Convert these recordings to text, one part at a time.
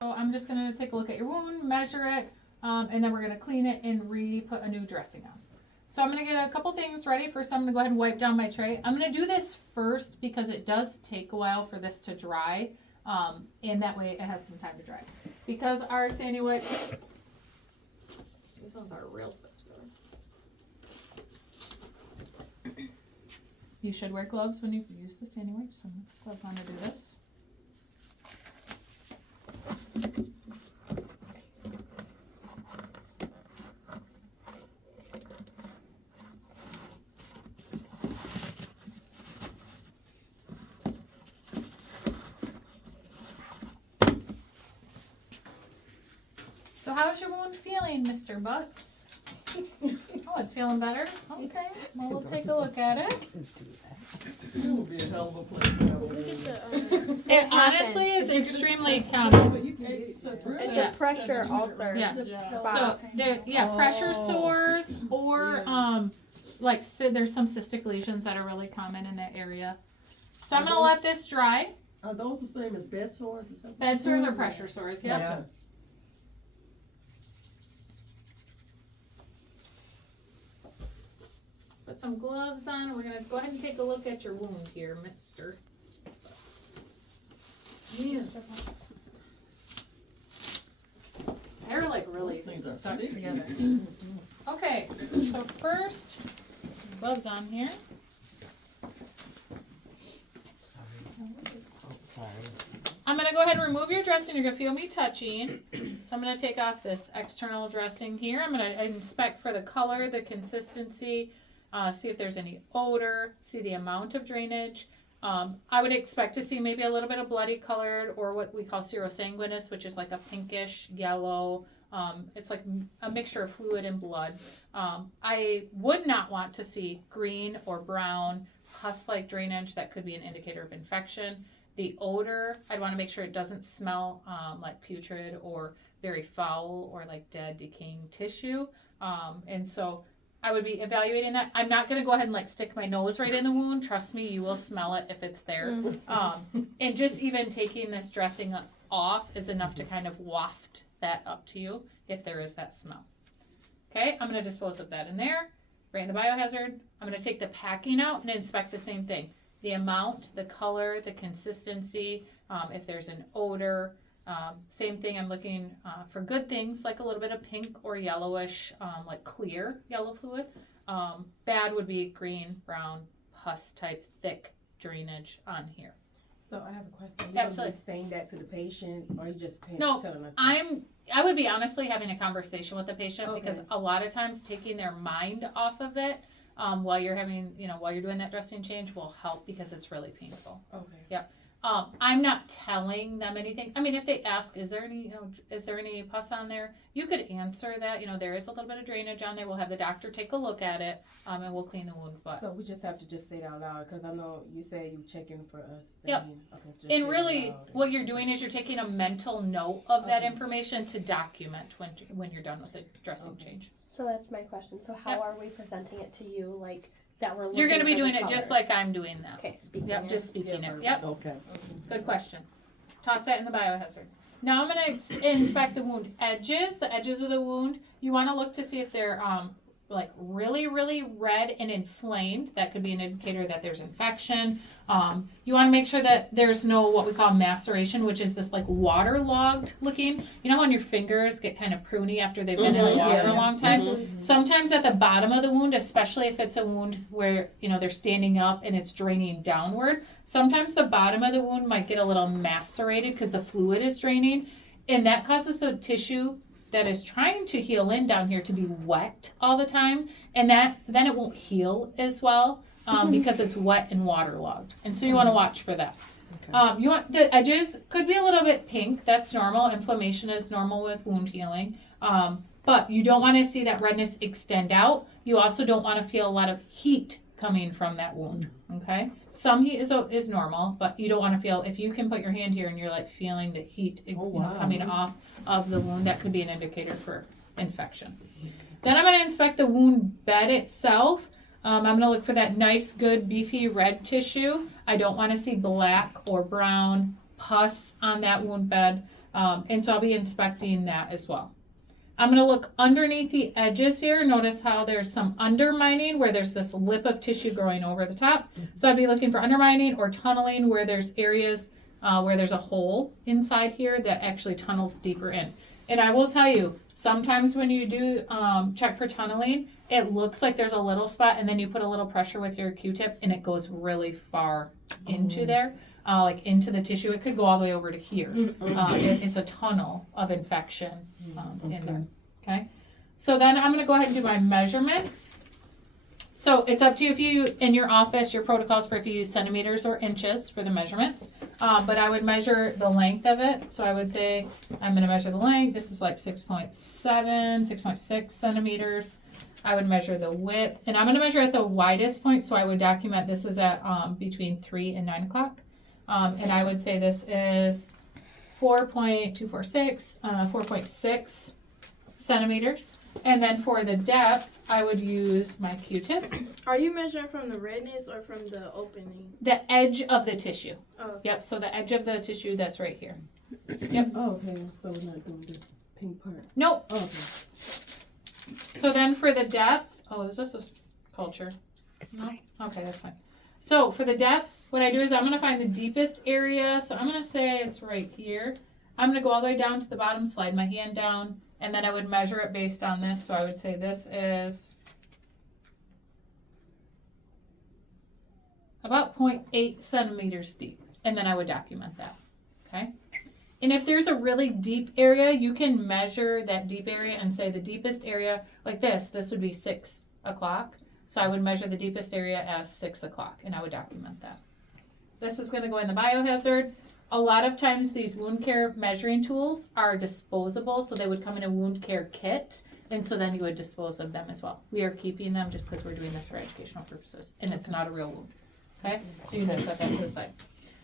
So I'm just gonna take a look at your wound, measure it, and then we're gonna clean it and put a new dressing on. So I'm gonna get a couple things ready. First, I'm gonna go ahead and wipe down my tray. I'm gonna do this first because it does take a while for this to dry, and that way it has some time to dry. Because our sandy wet, these ones are real stuck together. You should wear gloves when you use the sandy wipe. So gloves on to do this. So how's your wound feeling, Mr. Butts? Oh, it's feeling better? Okay, well, we'll take a look at it. It would be a hell of a place to have a wound. It honestly is extremely common. It's a It's a pressure ulcer. Yeah. Spot. So there, pressure sores or there's some cystic lesions that are really common in that area. So I'm gonna let this dry. Are those the same as bed sores or something? Bed sores or pressure sores, yep. Yeah. Put some gloves on. We're gonna go ahead and take a look at your wound here, Mr. Yeah. They're like really Things are stuck sticky. together. Okay, so first, gloves on here. I'm gonna go ahead and remove your dressing. You're gonna feel me touching. So I'm gonna take off this external dressing here. I'm gonna inspect for the color, the consistency, see if there's any odor, see the amount of drainage. I would expect to see maybe a little bit of bloody colored or what we call serosanguinous, which is like a pinkish yellow. It's like a mixture of fluid and blood. I would not want to see green or brown pus-like drainage. That could be an indicator of infection. The odor, I'd want to make sure it doesn't smell like putrid or very foul or like dead, decaying tissue. And so I would be evaluating that. I'm not going to go ahead and like stick my nose right in the wound. Trust me, you will smell it if it's there. And just even taking this dressing off is enough to kind of waft that up to you if there is that smell. Okay, I'm going to dispose of that in there, right in the biohazard. I'm going to take the packing out and inspect the same thing. The amount, the color, the consistency, if there's an odor. Same thing, I'm looking for good things like a little bit of pink or yellowish, like clear yellow fluid. Bad would be green, brown, pus type, thick drainage on here. So I have a question. You Absolutely. be saying that to the patient, or you just No, telling us? I would be honestly having a conversation with the patient Okay. because a lot of times taking their mind off of it while you're having, while you're doing that dressing change will help because it's really painful. Okay. Yep. I'm not telling them anything. I mean, if they ask, is there any pus on there? You could answer that. There is a little bit of drainage on there. We'll have the doctor take a look at it, and we'll clean the wound. But So we just have to just say it out loud because I know you said you checking for us. Yep. Okay, so just say and it really, out loud. what you're doing is you're taking a mental note of that Okay. information to document when you're done with the dressing Okay. change. So that's my question. So how Yep. are we presenting it to you, like that we're? You're going to be looking doing for it the just color? like I'm doing that. Okay, speaking. Yep, it. just speaking Yeah, it. Yep. Okay. Good question. Toss that in the biohazard. Now I'm going to inspect the wound edges, the edges of the wound. You want to look to see if they're like really, really red and inflamed. That could be an indicator that there's infection. You want to make sure that there's no what we call maceration, which is this like waterlogged looking. You know when your fingers get kind of pruny after they've been in the water a long time? Sometimes at the bottom of the wound, especially if it's a wound where, they're standing up and it's draining downward, sometimes the bottom of the wound might get a little macerated because the fluid is draining. And that causes the tissue that is trying to heal in down here to be wet all the time. And then it won't heal as well because it's wet and waterlogged. And so you want to watch for that. Okay. You want the edges could be a little bit pink. That's normal. Inflammation is normal with wound healing. But you don't want to see that redness extend out. You also don't want to feel a lot of heat coming from that wound. Okay? Some heat is normal, but you don't want to feel, if you can put your hand here and you're like feeling the heat coming off of the wound, that could be an indicator for infection. Then I'm going to inspect the wound bed itself. I'm going to look for that nice, good, beefy red tissue. I don't want to see black or brown pus on that wound bed. And so I'll be inspecting that as well. I'm going to look underneath the edges here. Notice how there's some undermining where there's this lip of tissue growing over the top. So I'd be looking for undermining or tunneling where there's areas where there's a hole inside here that actually tunnels deeper in. And I will tell you, sometimes when you do check for tunneling, it looks like there's a little spot and then you put a little pressure with your Q-tip and it goes really far into there, like into the tissue. It could go all the way over to here. It's a tunnel of infection in there. Okay. So then I'm going to go ahead and do my measurements. So it's up to you if you, in your office, your protocols for if you use centimeters or inches for the measurements. But I would measure the length of it. So I would say I'm going to measure the length. This is like 6.7, 6.6 centimeters. I would measure the width. And I'm going to measure at the widest point. So I would document this is at between 3 and 9 o'clock. And I would say this is 4.246, 4.6 centimeters. And then for the depth, I would use my Q-tip. Are you measuring from the redness or from the opening? The edge of the tissue. Oh. Yep, so the edge of the tissue that's right here. Yep. Oh, okay. So we're not doing this pink part. Nope. Oh, okay. So then for the depth, is this a culture? It's fine. Okay, that's fine. So for the depth, what I do is I'm going to find the deepest area. So I'm going to say it's right here. I'm going to go all the way down to the bottom, slide my hand down, and then I would measure it based on this. So I would say this is about 0.8 centimeters deep. And then I would document that. Okay. And if there's a really deep area, you can measure that deep area and say the deepest area, like this would be 6 o'clock. So I would measure the deepest area as 6 o'clock, and I would document that. This is going to go in the biohazard. A lot of times these wound care measuring tools are disposable, so they would come in a wound care kit, and so then you would dispose of them as well. We are keeping them just because we're doing this for educational purposes, and it's not a real wound. Okay, so you just set that to the side.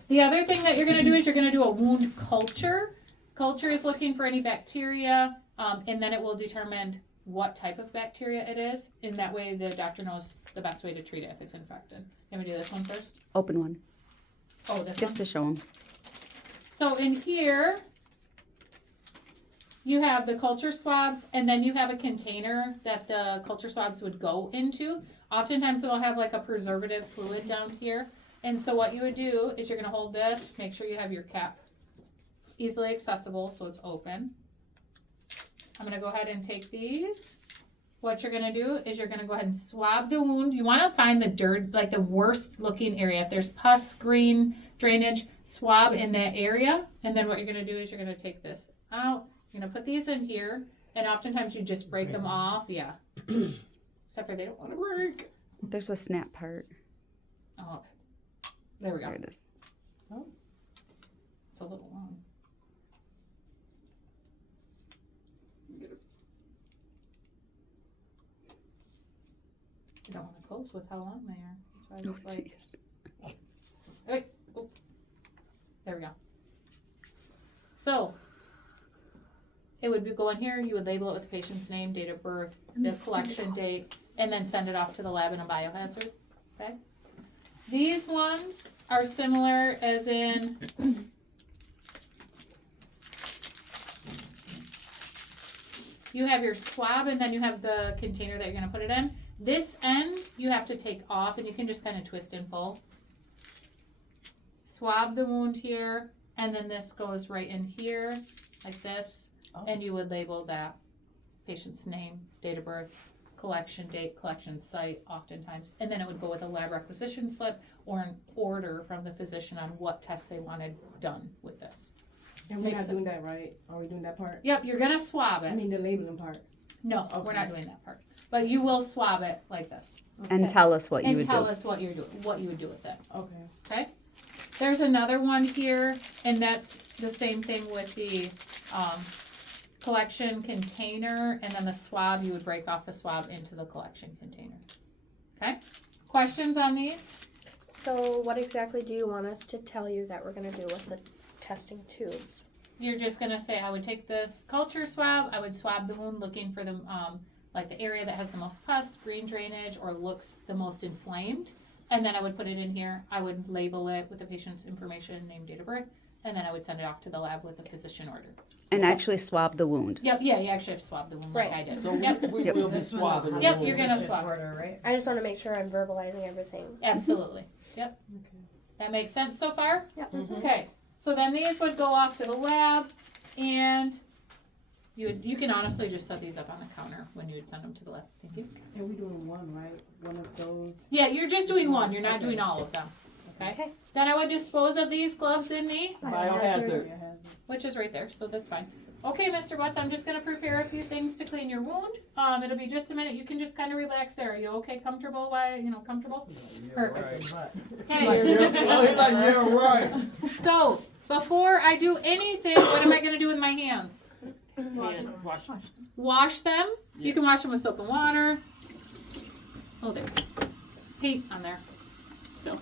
The other thing that you're going to do is you're going to do a wound culture. Culture is looking for any bacteria, and then it will determine what type of bacteria it is. In that way, the doctor knows the best way to treat it if it's infected. Can we do this one first? Open one, Oh, this just one? to show them. So in here, you have the culture swabs, and then you have a container that the culture swabs would go into. Oftentimes it'll have like a preservative fluid down here. And so what you would do is you're going to hold this, make sure you have your cap easily accessible so it's open. I'm going to go ahead and take these. What you're going to do is you're going to go ahead and swab the wound. You want to find the dirt, like the worst looking area. If there's pus, green, drainage, swab in that area. And then what you're going to do is you're going to take this out. You're going to put these in here. And oftentimes you just break them off. Yeah. Except for they don't want to break. There's a snap part. Oh, there we go. There it is. It's a little long. You don't want to close with how long they are. That's why I Oh, was like, jeez. wait, oh, there we go. So, it would be go in here, you would label it with the patient's name, date of birth, the collection date, and then send it off to the lab in a biohazard, okay? These ones are similar as in, you have your swab and then you have the container that you're going to put it in. This end you have to take off and you can just kind of twist and pull. Swab the wound here, and then this goes right in here like this, and you would label that patient's name, date of birth, collection date, collection site oftentimes, and then it would go with a lab requisition slip or an order from the physician on what tests they wanted done with this. And we're not doing that, right? Are we doing that part? Yep, you're gonna swab I it. mean the labeling part. No, we're Okay. not doing that part. But you will swab it like this. And tell us what you And would tell do. us what you're doing, what you would do with it. Okay. Okay? There's another one here, and that's the same thing with the collection container, and then the swab, you would break off the swab into the collection container. Okay? Questions on these? So what exactly do you want us to tell you that we're going to do with the testing tubes? You're just gonna say, I would take this culture swab, I would swab the wound looking for the, like the area that has the most pus, green drainage, or looks the most inflamed. And then I would put it in here. I would label it with the patient's information, name, date of birth, and then I would send it off to the lab with a physician order. And actually swab the wound. Yep, yeah, you actually have to swab the wound like Right. I did. So Yep, we will be swabbing. Yep, you're gonna swab. Right? I just want to make sure I'm verbalizing everything. absolutely. Yep. That makes sense so far? Yep. Mhm. Okay, so then these would go off to the lab, and you can honestly just set these up on the counter when you would send them to the lab. Thank you. And we doing one, right? One of those. Yeah, you're just doing one, you're not doing all of them, okay? Okay. Then I would dispose of these gloves in the, Biohazard. which is right there, so that's fine. Okay, Mr. Butts, I'm just gonna prepare a few things to clean your wound. It'll be just a minute, you can just kinda relax there. Are you okay, comfortable, comfortable? Perfect. Okay. Yeah, right. So, before I do anything, what am I gonna do with my hands? Wash. Wash them. You Yeah. can wash them with soap and water. Oh, there's paint on there still.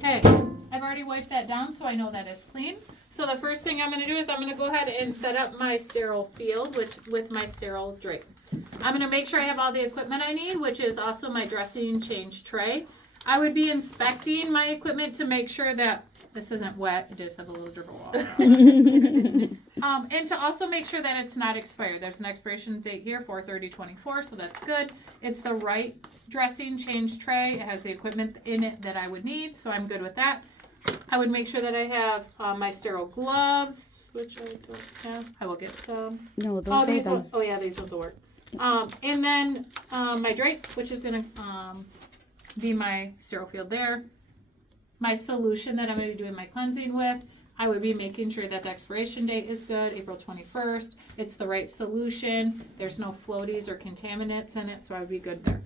Okay, I've already wiped that down, so I know that is clean. So the first thing I'm gonna do is I'm gonna go ahead and set up my sterile field with my sterile drape. I'm gonna make sure I have all the equipment I need, which is also my dressing change tray. I would be inspecting my equipment to make sure that this isn't wet. It does have a little drip of water. And to also make sure that it's not expired. There's an expiration date here, 4/30/24, so that's good. It's the right dressing change tray. It has the equipment in it that I would need, so I'm good with that. I would make sure that I have my sterile gloves, which I don't have. I will get some. No, Oh, those are these them. ones. Oh, yeah, these ones will work. And then my drape, which is gonna be my sterile field there. My solution that I'm gonna be doing my cleansing with. I would be making sure that the expiration date is good, April 21st. It's the right solution. There's no floaties or contaminants in it, so I would be good there.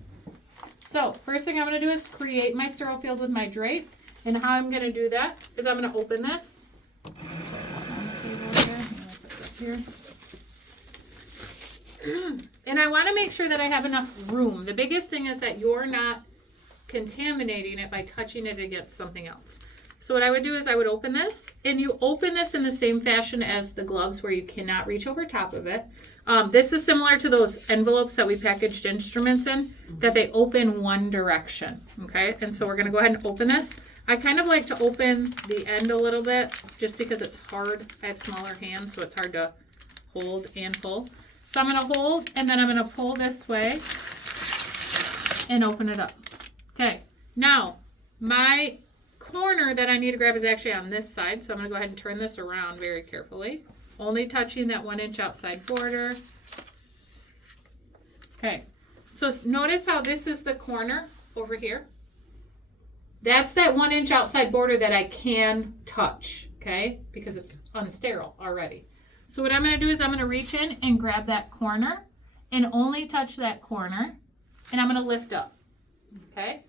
So first thing I'm gonna do is create my sterile field with my drape. And how I'm gonna do that is I'm gonna open this. And I wanna make sure that I have enough room. The biggest thing is that you're not contaminating it by touching it against something else. So what I would do is I would open this, and you open this in the same fashion as the gloves where you cannot reach over top of it. This is similar to those envelopes that we packaged instruments in, that they open one direction, okay? And so we're gonna go ahead and open this. I kind of like to open the end a little bit, just because it's hard. I have smaller hands, so it's hard to hold and pull. So I'm gonna hold, and then I'm gonna pull this way and open it up. Okay, now my corner that I need to grab is actually on this side, so I'm going to go ahead and turn this around very carefully, only touching that 1-inch outside border. Okay, so notice how this is the corner over here. That's that 1-inch outside border that I can touch, okay, because it's unsterile already. So what I'm going to do is I'm going to reach in and grab that corner and only touch that corner, and I'm going to lift up, okay?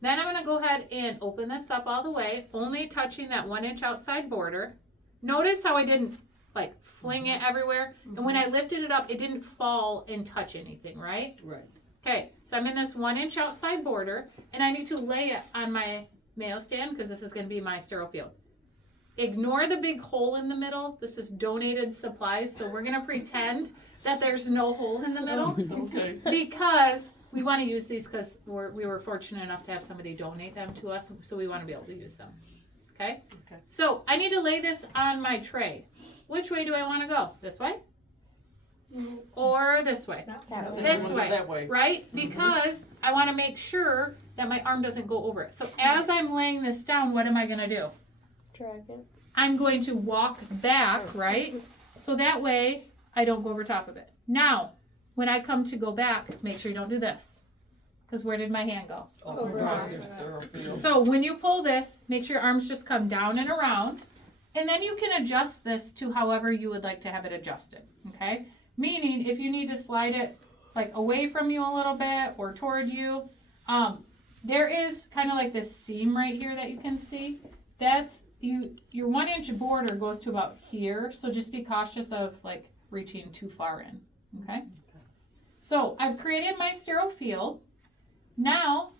Then I'm going to go ahead and open this up all the way, only touching that 1-inch outside border. Notice how I didn't like fling it everywhere. And when I lifted it up, it didn't fall and touch anything, right? Right. Okay, so I'm in this 1-inch outside border, and I need to lay it on my Mayo stand because this is going to be my sterile field. Ignore the big hole in the middle. This is donated supplies, so we're going to pretend that there's no hole in the middle. Okay. Because we want to use these because we were fortunate enough to have somebody donate them to us, so we want to be able to use them. Okay? Okay. So I need to lay this on my tray. Which way do I want to go? This way? Or this way? That way. This way. That way. Right? Because I want to make sure that my arm doesn't go over it. So as I'm laying this down, what am I going to do? Drag it. I'm going to walk back, right? So that way I don't go over top of it. Now, when I come to go back, make sure you don't do this. Because where did my hand go? Over across your sterile field. So when you pull this, make sure your arms just come down and around. And then you can adjust this to however you would like to have it adjusted. Okay? Meaning if you need to slide it like away from you a little bit or toward you, there is kind of like this seam right here that you can see. That's your 1 inch border goes to about here. So just be cautious of like reaching too far in. Okay. So I've created my sterile field. Now,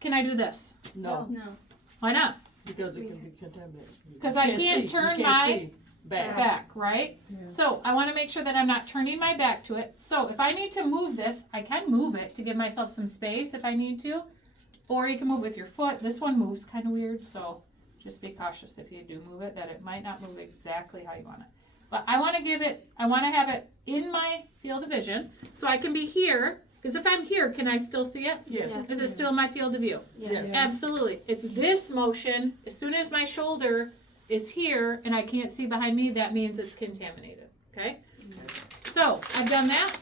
can I do this? No, No. Why not? because it can be contaminated. 'Cause I can't see. You turn can't my see back. Back, right? Yeah. So I want to make sure that I'm not turning my back to it. So if I need to move this, I can move it to give myself some space if I need to. Or you can move with your foot. This one moves kind of weird, so just be cautious if you do move it that it might not move exactly how you want it. But I want to have it in my field of vision so I can be here. Because if I'm here, can I still see it? Yes. Is it still in my field of view? Yes. Absolutely. It's this motion. As soon as my shoulder is here and I can't see behind me, that means it's contaminated. Okay? So I've done that.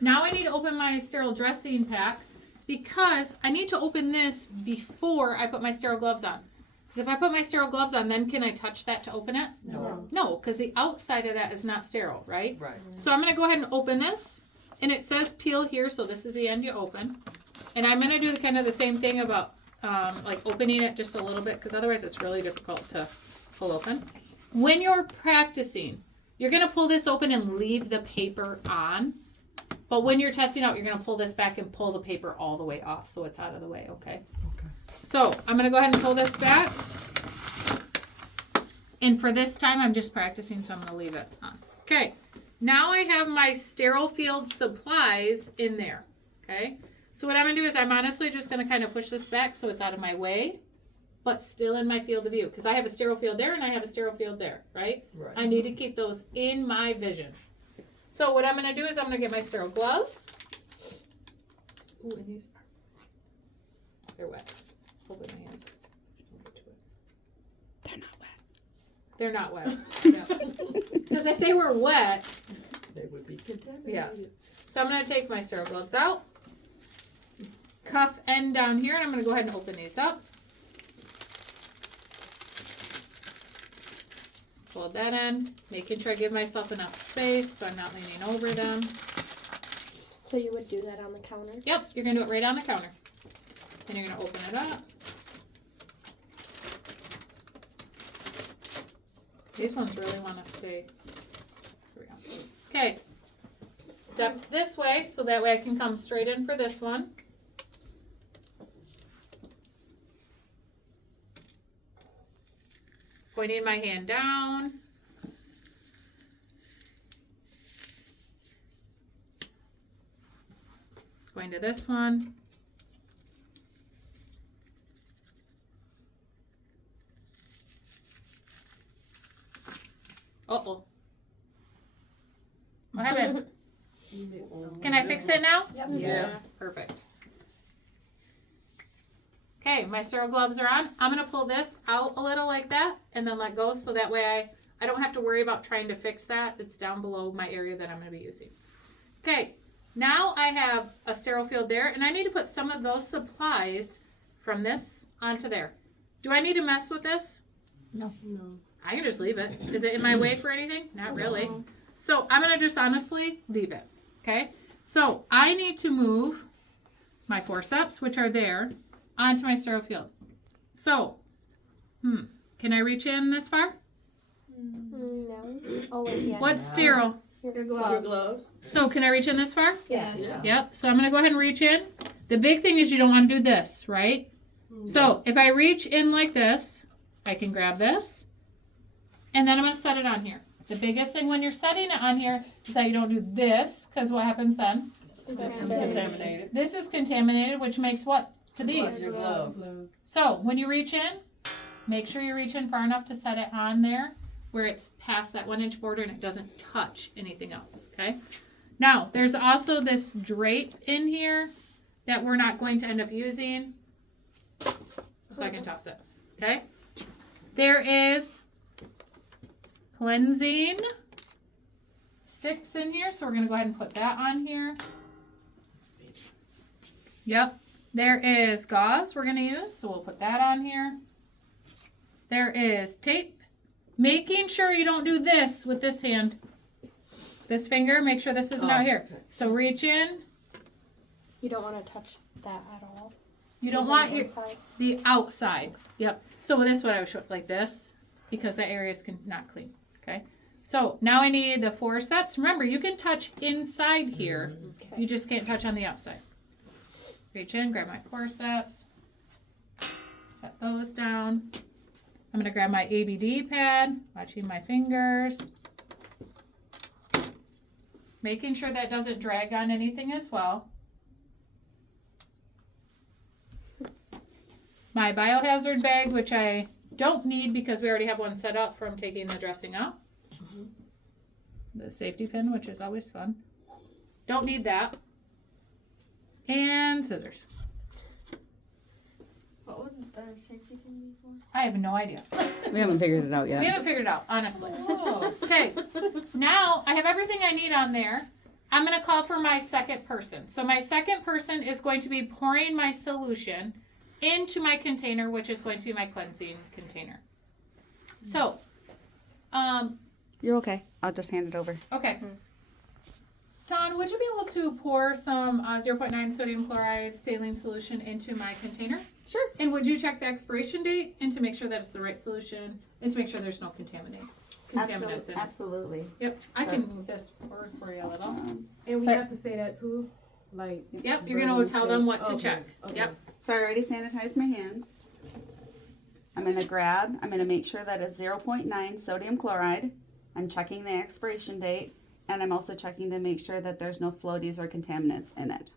Now I need to open my sterile dressing pack because I need to open this before I put my sterile gloves on. Because if I put my sterile gloves on, then can I touch that to open it? No. No, because the outside of that is not sterile, right? Right. So I'm going to go ahead and open this. And it says peel here, so this is the end you open. And I'm going to do kind of the same thing about like opening it just a little bit because otherwise it's really difficult to pull open. When you're practicing, you're going to pull this open and leave the paper on. But when you're testing out, you're going to pull this back and pull the paper all the way off so it's out of the way, okay? Okay. So I'm going to go ahead and pull this back. And for this time, I'm just practicing, so I'm going to leave it on. Okay. Now I have my sterile field supplies in there, okay? So what I'm going to do is I'm honestly just going to kind of push this back so it's out of my way, but still in my field of view. Because I have a sterile field there and I have a sterile field there, right? Right. I need to keep those in my vision. So what I'm going to do is I'm going to get my sterile gloves. Ooh, and these are, they're wet. Hold it in my hands. They're not wet. They're not wet. Because if they were wet, They would be contaminated. yes. So I'm going to take my sterile gloves out. Cuff end down here, and I'm going to go ahead and open these up. Fold that in, making sure I give myself enough space so I'm not leaning over them. So you would do that on the counter? Yep, you're going to do it right on the counter. And you're going to open it up. These ones really want to stay. Here we go. Okay. Step this way so that way I can come straight in for this one. Pointing my hand down. Going to this one. Uh-oh. What happened? Can I fix it now? Yep. Yes. Perfect. Okay, my sterile gloves are on. I'm going to pull this out a little like that and then let go so that way I don't have to worry about trying to fix that. It's down below my area that I'm going to be using. Okay, now I have a sterile field there and I need to put some of those supplies from this onto there. Do I need to mess with this? No. I can just leave it. Is it in my way for anything? Not really. So I'm going to just honestly leave it. Okay? So I need to move my forceps, which are there, onto my sterile field. So, can I reach in this far? No. Oh, wait, yes. What's sterile? Your Your gloves. So can I reach in this far? Yes. Yeah. Yep. So I'm going to go ahead and reach in. The big thing is you don't want to do this, right? So if I reach in like this, I can grab this. And then I'm going to set it on here. The biggest thing when you're setting it on here is that you don't do this, because what happens then? Contaminated. This is contaminated, which makes what to these? Your gloves. So when you reach in, make sure you reach in far enough to set it on there where it's past that 1 inch border and it doesn't touch anything else, okay? Now, there's also this drape in here that we're not going to end up using, so I can toss it, okay? There is cleansing sticks in here, so we're going to go ahead and put that on here. Yep. There is gauze we're going to use, so we'll put that on here. There is tape. Making sure you don't do this with this hand. this finger, make sure this isn't out here. Okay. So reach in. You don't want to touch that at all. You don't Even want the your, inside. the outside. Yep. So this is what I would show, like this, because that area is not clean. Okay. So now I need the forceps. Remember, you can touch inside here. Okay. You just can't touch on the outside. Reach in, grab my forceps. Set those down. I'm going to grab my ABD pad, watching my fingers. Making sure that doesn't drag on anything as well. My biohazard bag, which I don't need because we already have one set up from taking the dressing out. The safety pin, which is always fun. Don't need that. And scissors. What would the safety pin be for? I have no idea. We haven't figured it out We yet. haven't figured it out, honestly. Oh. Okay, now I have everything I need on there. I'm going to call for my second person. So my second person is going to be pouring my solution into my container, which is going to be my cleansing container. So, You're okay. I'll just hand it over. okay. Don, would you be able to pour some 0.9 sodium chloride saline solution into my container? Sure. And would you check the expiration date and to make sure that it's the right solution and to make sure there's no contaminants in it? Absolutely. Yep, I So- can move this forward for you a little. And we Sorry. have to say that too? Like. Yep, you're gonna tell them what to Okay, check. okay. Yep. So I already sanitized my hands. I'm going to make sure that it's 0.9 sodium chloride. I'm checking the expiration date. And I'm also checking to make sure that there's no floaties or contaminants in it.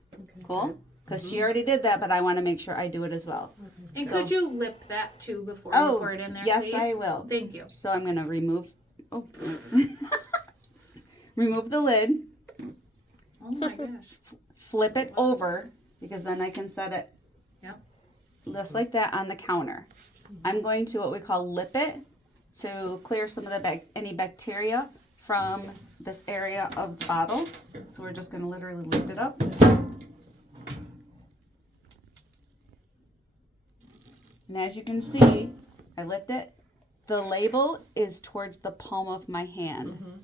Cool? Because she already did that, but I want to make sure I do it as well. And So- could you lip that too before you Oh, pour it in there, yes, please? I will. Thank you. So I'm going to remove remove the lid, Oh my gosh. flip it over, because then I can set it Yep. just like that on the counter. I'm going to what we call lip it to clear some of the any bacteria from this area of the bottle. So we're just going to literally lift it up. And as you can see, I lift it. The label is towards the palm of my hand.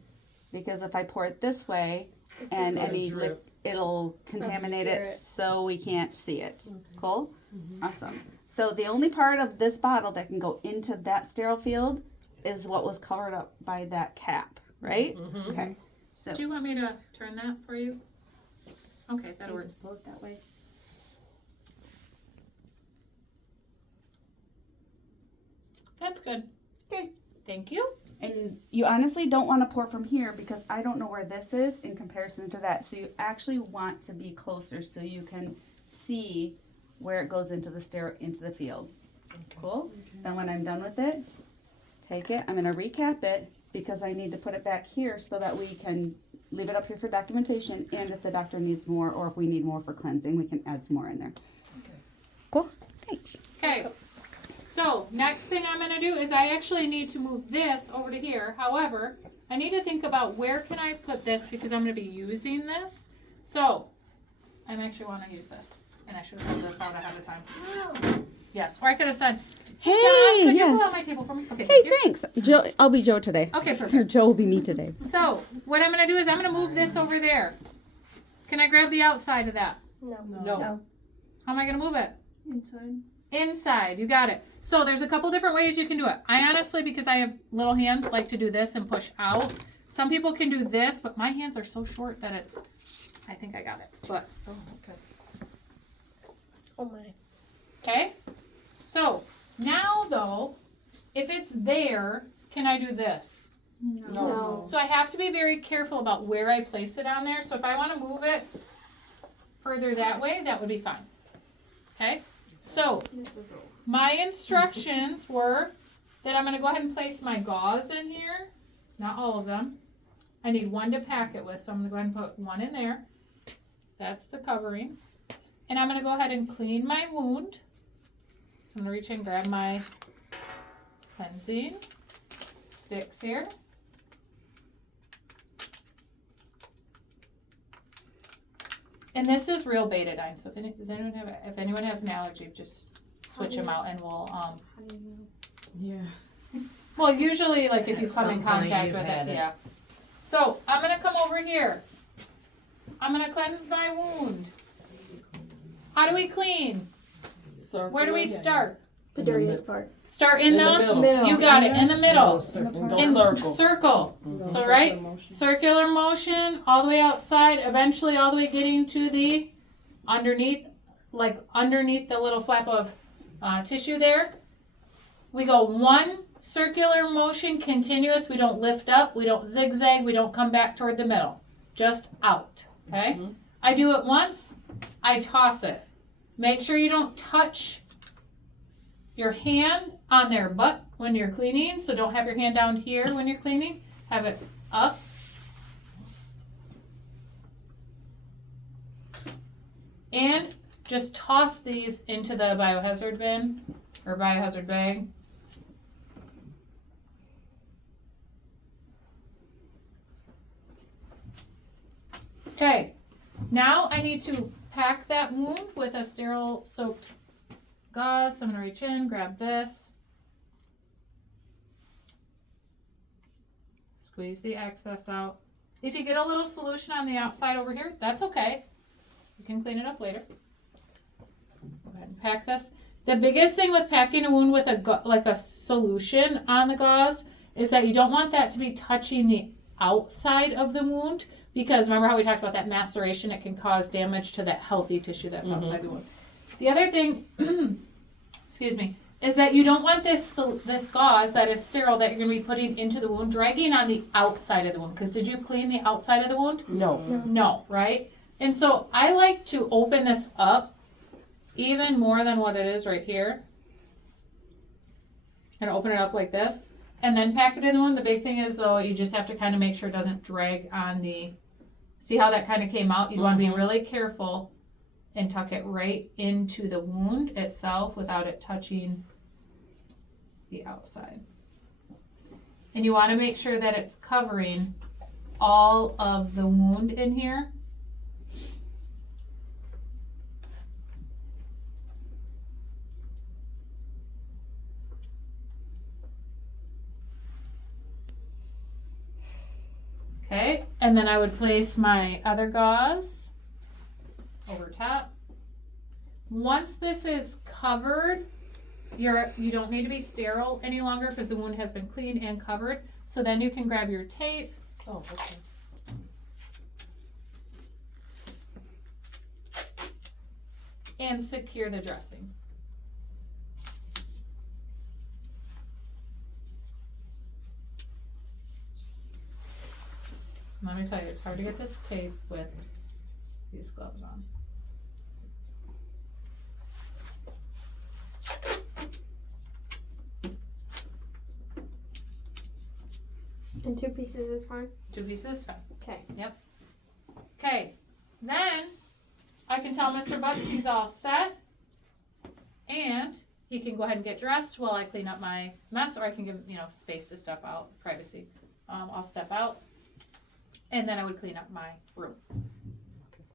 Because if I pour it this way and It'll any drip. it'll contaminate Obscure it it. so we can't see it. Cool? Awesome. So the only part of this bottle that can go into that sterile field is what was covered up by that cap, right? Okay. So Do you want me to turn that for you? Okay, that'll work. just pull it that way. That's good. Okay. Thank you. And you honestly don't want to pour from here because I don't know where this is in comparison to that. So you actually want to be closer so you can see where it goes into the field. Cool? Then when I'm done with it, take it. I'm going to recap it because I need to put it back here so that we can leave it up here for documentation. And if the doctor needs more or if we need more for cleansing, we can add some more in there. Cool? Thanks. Okay. So next thing I'm going to do is I actually need to move this over to here. However, I need to think about where can I put this because I'm going to be using this. So I actually want to use this. And I should have pulled this out ahead of time. Yes. Or I could have said, Hey, John, could you pull out yes. my table for me? Okay, Hey, thank you. thanks. Joe, I'll be Joe today. Okay, Or perfect. Joe will be me today. So what I'm going to do is I'm going to move this over there. Can I grab the outside of that? No. No. How am I going to move it? Inside. Inside, you got it. So there's a couple different ways you can do it. I honestly, because I have little hands, like to do this and push out. Some people can do this, but my hands are so short that it's, I think I got it. But, Oh, okay. Oh my. okay. So now though, if it's there, can I do this? No. So I have to be very careful about where I place it on there. So if I want to move it further that way, that would be fine. Okay. So my instructions were that I'm going to go ahead and place my gauze in here. Not all of them. I need one to pack it with, so I'm going to go ahead and put one in there. That's the covering. And I'm going to go ahead and clean my wound. So I'm going to reach in and grab my cleansing sticks here. And this is real betadine, so if anyone has an allergy, just switch them out and we'll, Yeah. well, usually, like, if you At come in some point contact you've with had it, it. yeah. So I'm gonna come over here. I'm gonna cleanse my wound. How do we clean? Where do we start? The dirtiest part. Start in the, middle. you got it, in the middle. And go In circle. circle. So right, circular motion all the way outside, eventually all the way getting to the underneath, like underneath the little flap of tissue there. We go one circular motion continuous. We don't lift up, we don't zigzag, we don't come back toward the middle. Just out. Okay? I do it once, I toss it. Make sure you don't touch your hand on their butt when you're cleaning. So don't have your hand down here when you're cleaning. Have it up. And just toss these into the biohazard bin or biohazard bag. Okay, now I need to pack that wound with a sterile soaked gauze. So I'm gonna reach in, grab this, squeeze the excess out. If you get a little solution on the outside over here, that's okay. You can clean it up later. Go ahead and pack this. The biggest thing with packing a wound with a solution on the gauze is that you don't want that to be touching the outside of the wound, because remember how we talked about that maceration? It can cause damage to that healthy tissue that's outside the wound. The other thing, excuse me, is that you don't want this gauze that is sterile that you're going to be putting into the wound dragging on the outside of the wound. Because did you clean the outside of the wound? No. No, right? And so I like to open this up even more than what it is right here. And open it up like this. And then pack it in the wound. The big thing is, though, you just have to kind of make sure it doesn't drag on the... See how that kind of came out? You'd want to be really careful and tuck it right into the wound itself without it touching the outside. And you want to make sure that it's covering all of the wound in here. Okay, and then I would place my other gauze over top. Once this is covered, you don't need to be sterile any longer because the wound has been cleaned and covered. So then you can grab your tape. Oh, okay. And secure the dressing. Let me tell you, it's hard to get this tape with these gloves on. And 2 pieces is fine? 2 pieces, fine. Okay. Yep. Okay, then I can tell Mr. Butts he's all set, and he can go ahead and get dressed while I clean up my mess, or I can give him, space to step out, privacy. I'll step out, and then I would clean up my room.